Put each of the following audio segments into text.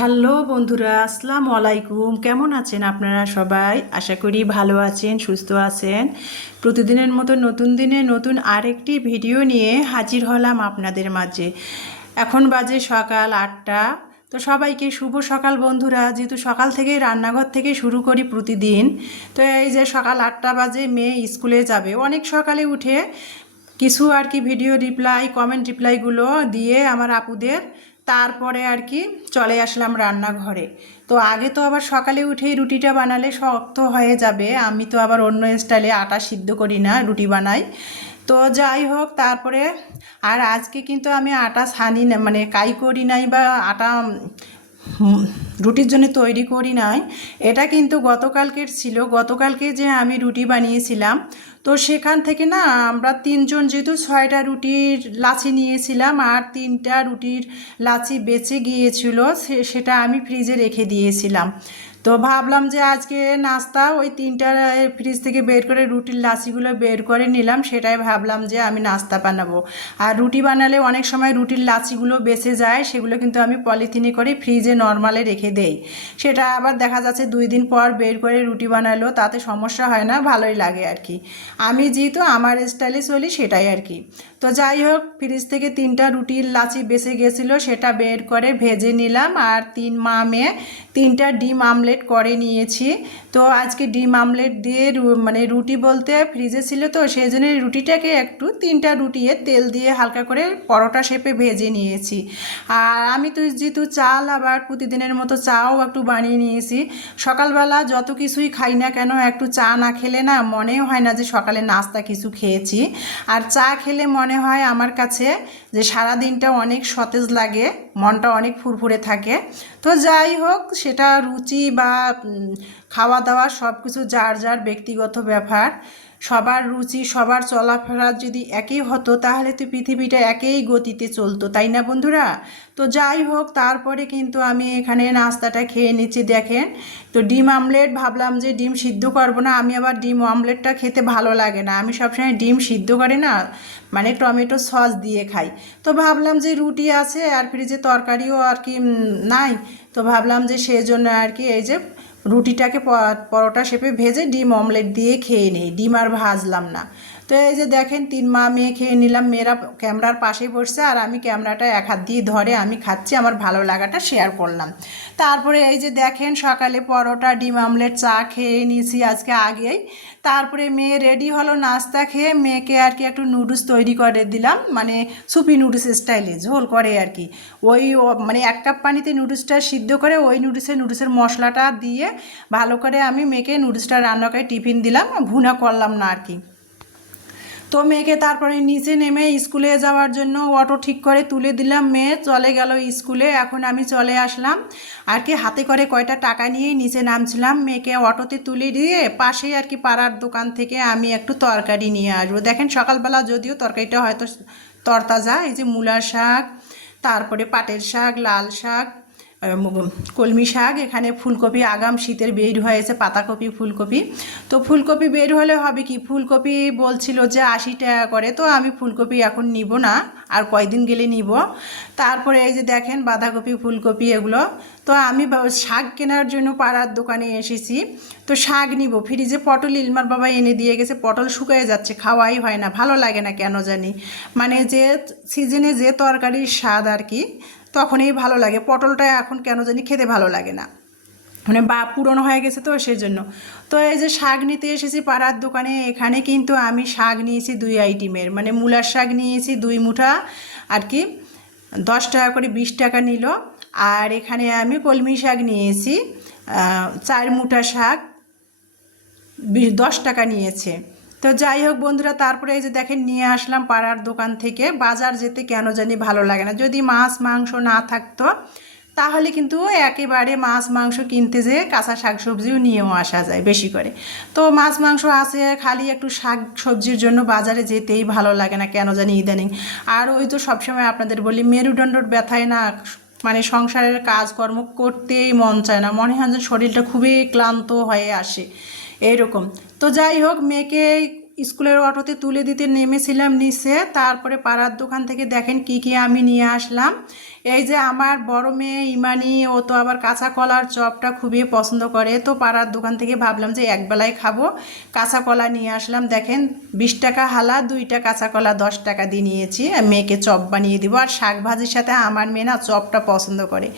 Hello বন্ধুরা, আসসালামু আলাইকুম। কেমন আছেন আপনারা সবাই? আশা করি ভালো আছেন, সুস্থ আছেন। প্রতিদিনের মতো নতুন দিনে নতুন আরেকটি ভিডিও নিয়ে হাজির হলাম আপনাদের মাঝে। এখন বাজে সকাল 8টা। তো সবাইকে শুভ সকাল বন্ধুরা। যেহেতু সকাল থেকেই রান্নাঘর থেকে শুরু করি প্রতিদিন, তো এই যে সকাল 8টা বাজে মেয়ে স্কুলে যাবে, অনেক সকালে উঠে কিছু আর কি ভিডিও রিপ্লাই, কমেন্ট রিপ্লাইগুলো দিয়ে আমার আপুদের, তারপরে আর কি চলে আসলাম রান্নাঘরে। তো আগে তো আবার সকালে উঠেই রুটিটা বানালে শক্ত হয়ে যাবে, আমি তো আবার অন্য স্টাইলে আটা সিদ্ধ করি না, রুটি বানাই। তো যাই হোক, তারপরে আর আজকে কিন্তু আমি আটা ছানি না, মানে কাই করি নাই বা আটা রুটির জন্য তৈরি করি নাই। এটা কিন্তু গতকালকের ছিল। গতকালকে যে আমি রুটি বানিয়েছিলাম, তো সেখান থেকে না আমরা তিনজন যেহেতু 6টা রুটির লাচি নিয়েছিলাম, আর 3টা রুটির লাচি বেঁচে গিয়েছিল, সেটা আমি ফ্রিজে রেখে দিয়েছিলাম। তো ভাবলাম যে আজকে নাস্তা ওই 3টা ফ্রিজ থেকে বের করে রুটির লাচিগুলো বের করে নিলাম, সেটাই ভাবলাম যে আমি নাস্তা বানাবো। আর রুটি বানালে অনেক সময় রুটির লাচিগুলো বেঁচে যায়, সেগুলো কিন্তু আমি পলিথিনে করে ফ্রিজে নর্মালে রেখে দেই। সেটা আবার দেখা যাচ্ছে 2 দিন পর বের করে রুটি বানালেও তাতে সমস্যা হয় না, ভালোই লাগে আর কি। আমি যেহেতু আমার স্টাইলে চলি সেটাই আর কি। তো যাই হোক, ফ্রিজ থেকে 3টা রুটির লাচি বেঁচে গেছিলো, সেটা বের করে ভেজে নিলাম। আর 3 মা মেয়ে 3টা ডিম আমলেট করে নিয়েছি। তো আজকে ডিম আমলেট দিয়ে মানে রুটি বলতে ফ্রিজে ছিল, তো সেই জন্য রুটিটাকে একটু 3টা রুটিয়ে তেল দিয়ে হালকা করে পরোটা শেপে ভেজে নিয়েছি। আর আমি তো যেহেতু চাল আবার প্রতিদিনের মতো চাও একটু বানিয়ে নিয়েছি। সকালবেলা যত কিছুই খাই না কেন, একটু চা না খেলে না মনে হয় না যে সকালে নাস্তা কিছু খেয়েছি। আর চা খেলে মনে হয় আমার কাছে যে সারা দিনটা অনেক সতেজ লাগে, মনটা অনেক ফুরফুরে থাকে। তো যাই হোক, সেটা রুচি বা খাওয়া দাওয়া সব কিছু যার যার ব্যক্তিগত ব্যাপার। সবার রুচি, সবার চলাফেরা যদি একই হতো তাহলে তো পৃথিবীটা একই গতিতে চলতো, তাই না বন্ধুরা? তো যাই হোক, তারপরে কিন্তু আমি এখানে নাস্তাটা খেয়ে নিচ্ছি। দেখেন, তো ডিম আমলেট ভাবলাম যে ডিম সিদ্ধ করবো না, আমি আবার ডিম আমলেটটা খেতে ভালো লাগে না, আমি সবসময় ডিম সিদ্ধ করে না মানে টমেটো সস দিয়ে খাই। তো ভাবলাম যে রুটি আছে আর ফ্রিজে তরকারিও আর কি নাই, তো ভাবলাম যে সেজন্য আর কি এই যে রুটিটাকে পরোটা শেপে ভেজে ডিম অমলেট দিয়ে খেয়ে নিই, ডিম আর ভাজলাম না। তো এই যে দেখেন 3 মা মেয়ে খেয়ে নিলাম। মেয়েরা ক্যামেরার পাশেই বসছে আর আমি ক্যামেরাটা এক হাত দিয়ে ধরে আমি খাচ্ছি, আমার ভালো লাগাটা শেয়ার করলাম। তারপরে এই যে দেখেন সকালে পরোটা ডিম আমলেট চা খেয়ে নিয়েছি আজকে আগেই। তারপরে মেয়ে রেডি হলো নাস্তা খেয়ে, মেয়েকে আর কি একটু নুডলস তৈরি করে দিলাম, মানে সুপি নুডলস স্টাইলে ঝোল করে আর কি। ওই মানে 1 কাপ পানিতে নুডলসটা সিদ্ধ করে ওই নুডলসের মশলাটা দিয়ে ভালো করে আমি মেয়েকে নুডলসটা রান্না করে টিফিন দিলাম, ভুনা করলাম না আর কি। তো মেয়েকে তারপরে নিচে নেমে স্কুলে যাওয়ার জন্য অটো ঠিক করে তুলে দিলাম, মেয়ে চলে গেল স্কুলে। এখন আমি চলে আসলাম আর কি, হাতে করে কয়টা টাকা নিয়েই নিচে নামছিলাম। মেয়েকে অটোতে তুলে দিয়ে পাশেই আর কি পাড়ার দোকান থেকে আমি একটু তরকারি নিয়ে আসবো। দেখেন সকালবেলা যদিও তরকারিটা হয়তো তরতাজা, এই যে মূলা শাক, তারপরে পাটের শাক, লাল শাক, কলমি শাক, এখানে ফুলকপি আগাম শীতের বের হয়েছে, পাতাকপি ফুলকপি। তো ফুলকপি বের হলে হবে কি, ফুলকপি বলছিল যে 80 টাকা করে, তো আমি ফুলকপি এখন নিব না, আর কয়দিন গেলে নিব। তারপরে এই যে দেখেন বাঁধাকপি ফুলকপি এগুলো। তো আমি শাক কেনার জন্য পাড়ার দোকানে এসেছি। তো শাক নিব, ফ্রিজে পটল ইলমার বাবা এনে দিয়ে গেছে, পটল শুকিয়ে যাচ্ছে, খাওয়াই হয় না, ভালো লাগে না কেন জানি। মানে যে সিজনে যে তরকারির স্বাদ আর কি তখনই ভালো লাগে, পটলটা এখন কেন জানি খেতে ভালো লাগে না, মানে বা পুরনো হয়ে গেছে তো সেজন্য। তো এই যে শাক নিতে এসেছি পাড়ার দোকানে, এখানে কিন্তু আমি শাক নিয়েছি 2 আইটেমের, মানে মূলার শাক নিয়েছি 2 মুঠা আর কি, 10 টাকা করে 20 টাকা নিল। আর এখানে আমি কলমি শাক নিয়েছি 4 মুঠা শাক 10 টাকা নিয়েছে। তো যাই হোক বন্ধুরা, তারপরে এই যে দেখেন নিয়ে আসলাম পাড়ার দোকান থেকে। বাজার যেতে কেন জানি ভালো লাগে না, যদি মাছ মাংস না থাকতো তাহলে কিন্তু একেবারে মাছ মাংস কিনতে যেয়ে কাঁচা শাক সবজিও নিয়েও আসা যায় বেশি করে। তো মাছ মাংস আছে, খালি একটু শাক সবজির জন্য বাজারে যেতেই ভালো লাগে না কেন জানি ইদানিং। আর ওই তো সবসময় আপনাদের বলি মেরুদণ্ডর ব্যথায় না মানে সংসারের কাজকর্ম করতেই মন চায় না, মনে হয় যে শরীরটা খুবই ক্লান্ত হয়ে আসে এইরকম। তো যাই হোক, মেয়েকে স্কুলের অটোতে তুলে দিতে নেমেছিলাম নিচে। তারপরে পাড়ার দোকান থেকে দেখেন কি কি আমি নিয়ে আসলাম। এই যে আমার বড় মেয়ে ইমানি, ও তো আবার কাঁচা কলার চপটা খুবই পছন্দ করে। তো পাড়ার দোকান থেকে ভাবলাম যে একবেলায় খাবো, কাঁচা কলা নিয়ে আসলাম। দেখেন 20 টাকা হালা, 2টা কাঁচা কলা 10 টাকা দিয়ে নিয়েছি। মেয়েকে চপ বানিয়ে দিব। আর শাক ভাজির সাথে আমার মেয়ে না চপটা পছন্দ করে।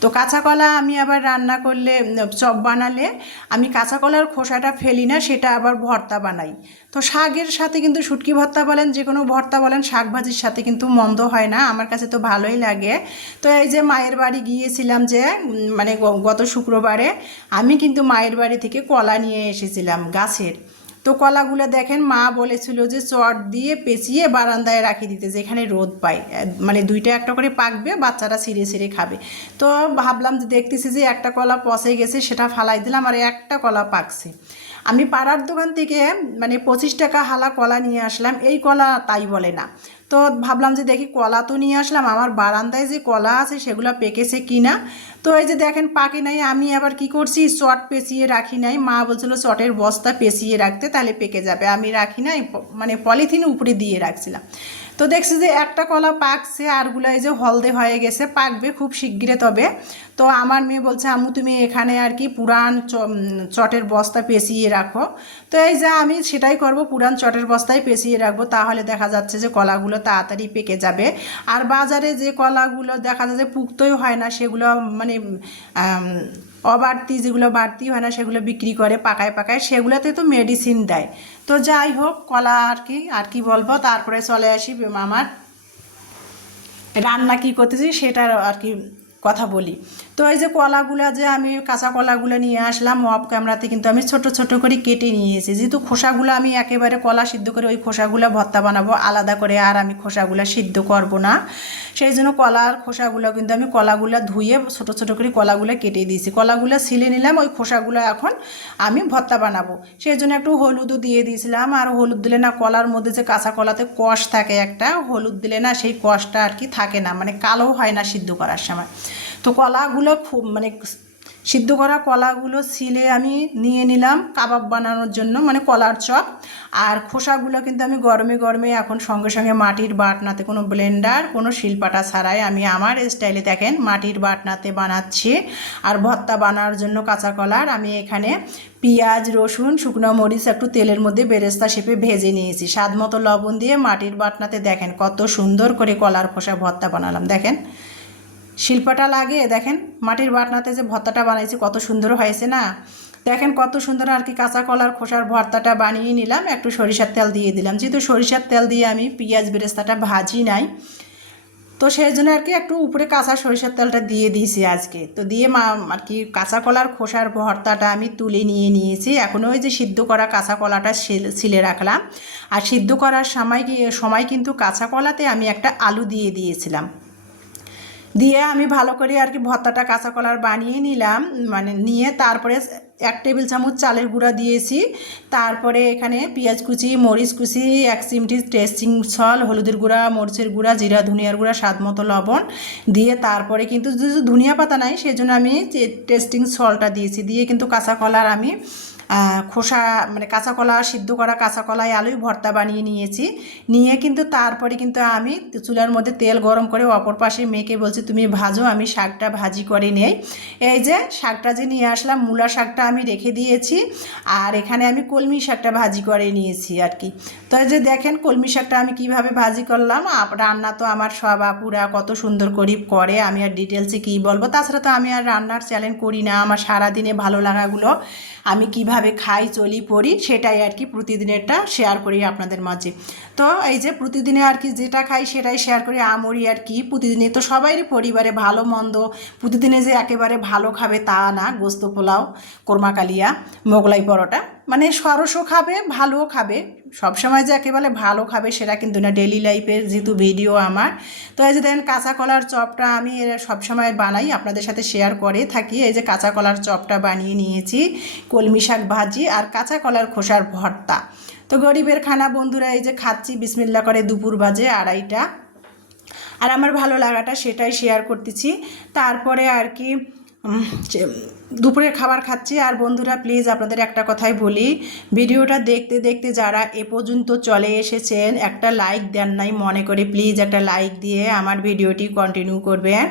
তো কাঁচা কলা আমি আবার রান্না করলে, চপ বানালে আমি কাঁচা কলার খোসাটা ফেলি না, সেটা আবার ভর্তা বানাই। তো শাকের সাথে কিন্তু শুটকি ভর্তা বলেন, যে কোনো ভর্তা বলেন, শাক ভাজির সাথে কিন্তু মন্দ হয় না, আমার কাছে তো ভালোই লাগে। তো এই যে মায়ের বাড়ি গিয়েছিলাম, যে মানে গত শুক্রবারে আমি কিন্তু মায়ের বাড়ি থেকে কলা নিয়ে এসেছিলাম গাছের। তো কলাগুলো দেখেন, মা বলেছিল যে চট দিয়ে পেঁচিয়ে বারান্দায় রাখি দিতে, যেখানে রোদ পায়, মানে 2টা একটা করে পাকবে, বাচ্চারা ছিঁড়ে ছিঁড়ে খাবে। তো ভাবলাম যে দেখতেছি যে একটা কলা পচে গেছে, সেটা ফালাই দিলাম, আর একটা কলা পাকছে। আমি পাড়ার দোকান থেকে মানে 25 টাকা হালা কলা নিয়ে আসলাম। এই কলা তাই বলে না। তো ভাবলাম যে দেখি, কলা তো নিয়ে আসলাম, আমার বারান্দায় যে কলা আছে সেগুলো পেকেছে কি না। তো এই যে দেখেন পাকে নাই। আমি আবার কি করছি, চট পেঁচিয়ে রাখি নাই। মা বলছিল চটের বস্তা পেঁচিয়ে রাখতে, তাহলে পেকে যাবে। আমি রাখি নাই, মানে পলিথিন উপরে দিয়ে রাখছিলাম। তো দেখছি যে একটা কলা পাকছে, আরগুলো এই যে হলদে হয়ে গেছে, পাকবে খুব শিগগিরে। তবে তো আমার মেয়ে বলছে, আম্মু তুমি এখানে আর কি পুরান চটের বস্তা পেঁচিয়ে রাখো। তো এই যে আমি সেটাই করব, পুরান চটের বস্তায় পেঁচিয়ে রাখবো, তাহলে দেখা যাচ্ছে যে কলাগুলো তাড়াতাড়ি পেকে যাবে। আর বাজারে যে কলাগুলো দেখা যায় যে পুক্তই হয় না, সেগুলো মানে অবাড়তি, যেগুলো বাড়তি হয় না সেগুলো বিক্রি করে পাকায় পাকায়, সেগুলোতে তো মেডিসিন দেয়। তো যাই হোক, কলা আর কি বলবো। তারপরে চলে আসি আমার রান্না কি করতেছি সেটার আর কি কথা বলি। তো এই যে কলাগুলো, যে আমি কাঁচা কলাগুলো নিয়ে আসলাম অফ ক্যামেরাতে, কিন্তু আমি ছোট ছোট করে কেটে নিয়েছি, যেহেতু খোসাগুলো আমি একেবারে কলা সিদ্ধ করে ওই খোসাগুলো ভর্তা বানাবো আলাদা করে, আর আমি খোসাগুলো সিদ্ধ করব না। সেই জন্য কলার খোসাগুলো কিন্তু আমি কলাগুলো ধুয়ে ছোট ছোট করে কলাগুলো কেটে দিয়েছি। কলাগুলো ছিলে নিলাম, ওই খোসাগুলো এখন আমি ভর্তা বানাবো। সেই জন্য একটু হলুদও দিয়ে দিয়েছিলাম। আর হলুদ দিলে না, কলার মধ্যে যে কাঁচা কলাতে কষ থাকে একটা, হলুদ দিলে না সেই কষটা আর কি থাকে না, মানে কালো হয় না সিদ্ধ করার সময়। তো কলাগুলো খুব মানে সিদ্ধ করা কলাগুলো ছিলে আমি নিয়ে নিলাম কাবাব বানানোর জন্য, মানে কলার চপ। আর খোসাগুলো কিন্তু আমি গরমে গরমে এখন সঙ্গে সঙ্গে মাটির বাটনাতে, কোনো ব্লেন্ডার কোনো শিলপাটা ছাড়াই আমি আমার স্টাইলে দেখেন মাটির বাটনাতে বানাচ্ছি। আর ভর্তা বানানোর জন্য কাঁচা কলার আমি এখানে পেঁয়াজ, রসুন, শুকনো মরিচ একটু তেলের মধ্যে বেরেস্তা শেপে ভেজে নিয়েছি, স্বাদ মতো লবণ দিয়ে মাটির বাটনাতে দেখেন কত সুন্দর করে কলার খোসা ভর্তা বানালাম। দেখেন শিল্পটা লাগে, দেখেন মাটির বাটনাতে যে ভর্তাটা বানাইছি কত সুন্দর হয়েছে না। দেখেন কত সুন্দর আর কি কাঁচা কলার খোসার ভর্তাটা বানিয়ে নিলাম। একটু সরিষার তেল দিয়ে দিলাম, যেহেতু সরিষার তেল দিয়ে আমি পেঁয়াজ বেরেস্তাটা ভাজি নাই, তো সেই জন্য আর কি একটু উপরে কাঁচা সরিষার তেলটা দিয়ে দিয়েছি আজকে। তো দিয়ে আর কি কাঁচা কলার খোসার ভর্তাটা আমি তুলে নিয়ে নিয়েছি। এখন ওই যে সিদ্ধ করা কাঁচা কলাটা ছিলে রাখলাম। আর সিদ্ধ করার সময় কিন্তু কাঁচা কলাতে আমি একটা আলু দিয়ে দিয়েছিলাম। দিয়ে আমি ভালো করে আর কি ভর্তাটা কাঁচা কলার বানিয়ে নিলাম, মানে নিয়ে তারপরে 1 টেবিল চামচ চালের গুঁড়া দিয়েছি। তারপরে এখানে পেঁয়াজ কুচি, মরিচ কুচি, 1 চিমটি টেস্টিং সল, হলুদের গুঁড়া, মরিচের গুঁড়া, জিরা ধনিয়ার গুঁড়া, স্বাদ মতো লবণ দিয়ে, তারপরে কিন্তু যেহেতু ধনিয়া পাতা নাই সেই জন্য আমি টেস্টিং সলটা দিয়েছি। দিয়ে কিন্তু কাঁচা কলার আমি খোসা মানে কাঁচা কলা সিদ্ধ করা কাঁচা কলায় আলুই ভর্তা বানিয়ে নিয়েছি। নিয়ে কিন্তু তারপরে কিন্তু আমি চুলার মধ্যে তেল গরম করে অপর পাশে মেয়েকে বলছি তুমি ভাজো, আমি শাকটা ভাজি করে নেই। এই যে শাকটা যে নিয়ে আসলাম, মূলা শাকটা আমি রেখে দিয়েছি। আর এখানে আমি কলমি শাকটা ভাজি করে নিয়েছি আর কি। তো এই যে দেখেন কলমি শাকটা আমি কিভাবে ভাজি করলাম। রান্না তো আমার সব আপুরা কত সুন্দর করে, আমি আর ডিটেলসে কী বলবো। তাছাড়া তো আমি আর রান্নার চ্যালেঞ্জ করি না, আমার সারাদিনে ভালো লাগাগুলো আমি কিভাবে খাই চলি পড়ি সেটাই আর কি প্রতিদিনেরটা শেয়ার করি আপনাদের মাঝে। তো এই যে প্রতিদিনে আর কি যেটা খাই সেটাই শেয়ার করি আমরি আর কি। প্রতিদিনে তো সবাইরই পরিবারে ভালো মন্দ, প্রতিদিনে যে একেবারে ভালো খাবে তা না। গোস্ত পোলাও, কোরমা কালিয়া, মোগলাই পরোটা, মানে সরসও খাবে ভালোও খাবে, সবসময় যে একেবারে ভালো খাবে সেটা কিন্তু না, ডেলি লাইফের যেহেতু ভিডিও আমার। তো এই যে দেখেন কাঁচা কলার চপটা আমি সবসময় বানাই, আপনাদের সাথে শেয়ার করে থাকি। এই যে কাঁচা কলার চপটা বানিয়ে নিয়েছি, কলমি শাক ভাজি আর কাঁচা কলার খোসার ভর্তা। তো গরিবের খানা বন্ধুরা, এই যে খাচ্ছি বিসমিল্লা করে, দুপুর বাজে 2:30। আর আমার ভালো লাগাটা সেটাই শেয়ার করতেছি। তারপরে আর কি দুপুরের খাবার খাচ্ছি। আর বন্ধুরা প্লিজ আপনাদের একটা কথাই বলি, ভিডিওটা দেখতে দেখতে যারা এ পর্যন্ত চলে এসেছেন একটা লাইক দেন নাই মনে করে প্লিজ একটা লাইক দিয়ে আমার ভিডিওটি কন্টিনিউ করবেন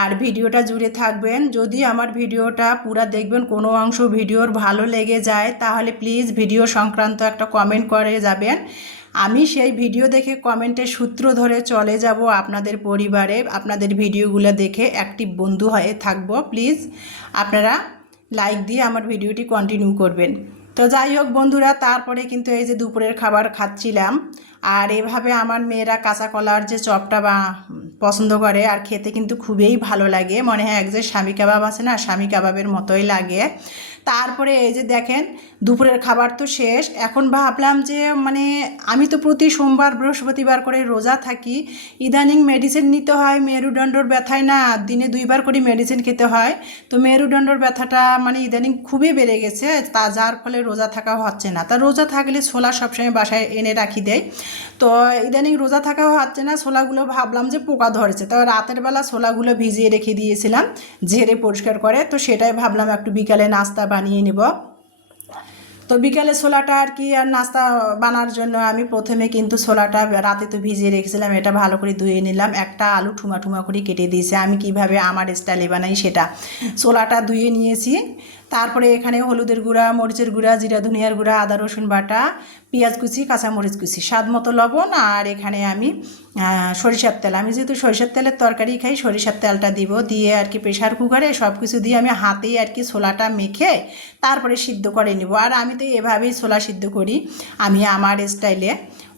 আর ভিডিওটা জুড়ে থাকবেন। যদি আমার ভিডিওটা পুরা দেখবেন, কোনো অংশ ভিডিওর ভালো লেগে যায় তাহলে প্লিজ ভিডিও সংক্রান্ত একটা কমেন্ট করে যাবেন। আমি সেই ভিডিও দেখে কমেন্টের সূত্র ধরে চলে যাব আপনাদের পরিবারে, আপনাদের ভিডিওগুলো দেখে অ্যাক্টিভ বন্ধু হয়ে থাকবো। প্লিজ আপনারা লাইক দিয়ে আমার ভিডিওটি কন্টিনিউ করবেন। তো যাই হোক বন্ধুরা, তারপরে কিন্তু এই যে দুপুরের খাবার খাচ্ছিলাম। আর এভাবে আমার মেয়েরা কাঁচা কলার যে চপটা পছন্দ করে আর খেতে কিন্তু খুবই ভালো লাগে, মনে হয় এক যে স্বামী কাবাব আছে না, স্বামী কাবাবের মতোই লাগে। তারপরে এই যে দেখেন দুপুরের খাবার তো শেষ। এখন ভাবলাম যে আমি তো প্রতি সোমবার বৃহস্পতিবার করে রোজা থাকি, ইদানিং মেডিসিন নিতে হয় মেরুদণ্ডর ব্যথায়, না দিনে 2বার করে মেডিসিন খেতে হয়। তো মেরুদণ্ডর ব্যথাটা ইদানিং খুবই বেড়ে গেছে, তা যার ফলে রোজা থাকা হচ্ছে না। তা রোজা থাকলে ছোলা সবসময় বাসায় এনে রাখি দেয়। তো ইদানিং রোজা থাকা হচ্ছে না, ছোলাগুলো ভাবলাম যে পোকা ধরেছে, তো রাতের বেলা ছোলাগুলো ভিজিয়ে রেখে দিয়েছিলাম ঝেড়ে পরিষ্কার করে। তো সেটাই ভাবলাম একটু বিকালে নাস্তা বানিয়ে নেব। তো বিকালে ছোলাটা আর কি আর নাস্তা বানার জন্য আমি প্রথমে কিন্তু ছোলাটা রাতে তো ভিজিয়ে রেখেছিলাম, এটা ভালো করে ধুয়ে নিলাম। একটা আলু ঠুমা ঠুমা করে কেটে দিয়েছি, আমি কিভাবে আমার স্টাইলে বানাই সেটা। ছোলাটা ধুয়ে নিয়েছি। তারপরে এখানে হলুদের গুঁড়া, মরিচের গুঁড়া, জিরা ধনিয়ার গুঁড়া, আদা রসুন বাটা, পেঁয়াজ কুচি, কাঁচামরিচ কুচি, স্বাদ মতো লবণ। আর এখানে আমি সরিষার তেল, আমি যেহেতু সরিষার তেলের তরকারি খাই সরিষার তেলটা দিব, দিয়ে আর কি প্রেশার কুকারে সব কিছু দিয়ে আমি হাতেই আর কি ছোলাটা মেখে তারপরে সিদ্ধ করে নিব। আর আমি তো এভাবেই ছোলা সিদ্ধ করি আমি আমার স্টাইলে।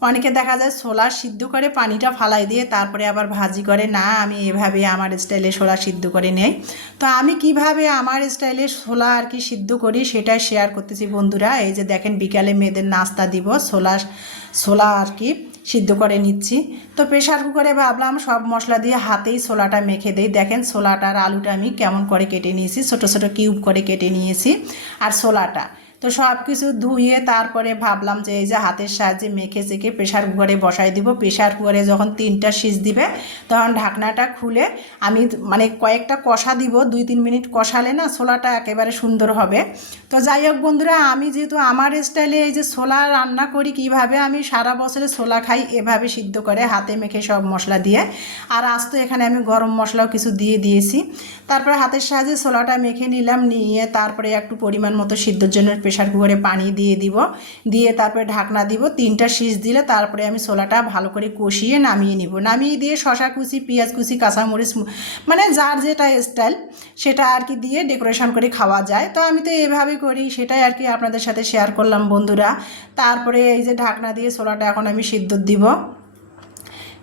অনেকে দেখা যায় ছোলা সিদ্ধ করে পানিটা ফালাই দিয়ে তারপরে আবার ভাজি করে, না আমি এভাবে আমার স্টাইলে ছোলা সিদ্ধ করে নেই। তো আমি কিভাবে আমার স্টাইলে ছোলা আর কি সিদ্ধ করি সেটাই শেয়ার করতেছি বন্ধুরা। এই যে দেখেন বিকালে মেয়েদের নাস্তা দিব, ছোলা আর কি সিদ্ধ করে নিচ্ছি। তো প্রেশার কুকারে ভাবলাম সব মশলা দিয়ে হাতেই ছোলাটা মেখে দেই। দেখেন ছোলাটার আলুটা আমি কেমন করে কেটে নিয়েছি, ছোট ছোট কিউব করে কেটে নিয়েছি। আর ছোলাটা তো সব কিছু ধুয়ে তারপরে ভাবলাম যে এই যে হাতের সাহায্যে মেখে চেখে প্রেশার কুকারে বসাই দিব। প্রেশার কুকারে যখন 3টা সিজ দিবে তখন ঢাকনাটা খুলে আমি কয়েকটা কষা দিব, 2-3 মিনিট কষালে না ছোলাটা একেবারে সুন্দর হবে। তো যাই হোক বন্ধুরা, আমি যেহেতু আমার স্টাইলে এই যে ছোলা রান্না করি, কিভাবে আমি সারা বছরে ছোলা খাই এভাবে সিদ্ধ করে হাতে মেখে সব মশলা দিয়ে। আর আস্ত এখানে আমি গরম মশলাও কিছু দিয়ে দিয়েছি। তারপরে হাতের সাহায্যে ছোলাটা মেখে নিলাম, নিয়ে তারপরে একটু পরিমাণ মতো সিদ্ধর জন্য প্রেশার কুকারে পানি দিয়ে দিব, দিয়ে তারপরে ঢাকনা দিব। 3টা সিজ দিলে তারপরে আমি ছোলাটা ভালো করে কষিয়ে নামিয়ে নিব। নামিয়ে দিয়ে শসা কুচি, পেঁয়াজ কুচি, কাঁচামরিচ যার যেটা স্টাইল সেটা আর কি দিয়ে ডেকোরেশন করে খাওয়া যায়। তো আমি তো এভাবে করি, সেটাই আর কি আপনাদের সাথে শেয়ার করলাম বন্ধুরা। তারপরে এই যে ঢাকনা দিয়ে ছোলাটা এখন আমি সিদ্ধ দিব,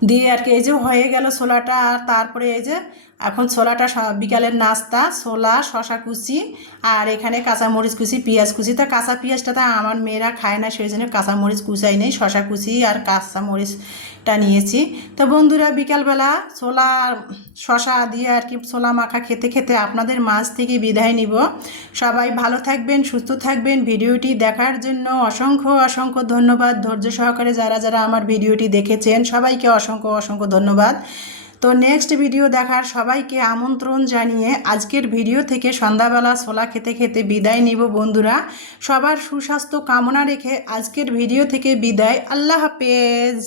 দিয়ে আর কি এই যে হয়ে গেল ছোলাটা। আর তারপরে এই যে এখন ছোলাটা বিকালের নাস্তা, ছোলা, শসা কুচি আর এখানে কাঁচামরিচ কুচি, পেঁয়াজ কুচি। তো কাঁচা পেঁয়াজটা তো আমার মেয়েরা খায় না, সেই জন্য কাঁচামরিচ কুচাই নেই, শসা কুচি আর কাঁচামরিচটা নিয়েছি। তো বন্ধুরা বিকালবেলা ছোলা শসা দিয়ে আর কি ছোলা মাখা খেতে খেতে আপনাদের মাঝ থেকে বিদায় নিব। সবাই ভালো থাকবেন, সুস্থ থাকবেন। ভিডিওটি দেখার জন্য অসংখ্য অসংখ্য ধন্যবাদ। ধৈর্য সহকারে যারা যারা আমার ভিডিওটি দেখেছেন সবাইকে অসংখ্য অসংখ্য ধন্যবাদ। তো নেক্সট ভিডিও দেখার সবাইকে আমন্ত্রণ জানিয়ে আজকের ভিডিও থেকে সন্ধ্যাবেলা ছোলা খেতে খেতে বিদায় নিব বন্ধুরা। সবার সুস্বাস্থ্য কামনা রেখে আজকের ভিডিও থেকে বিদায়। আল্লাহ হাফেজ।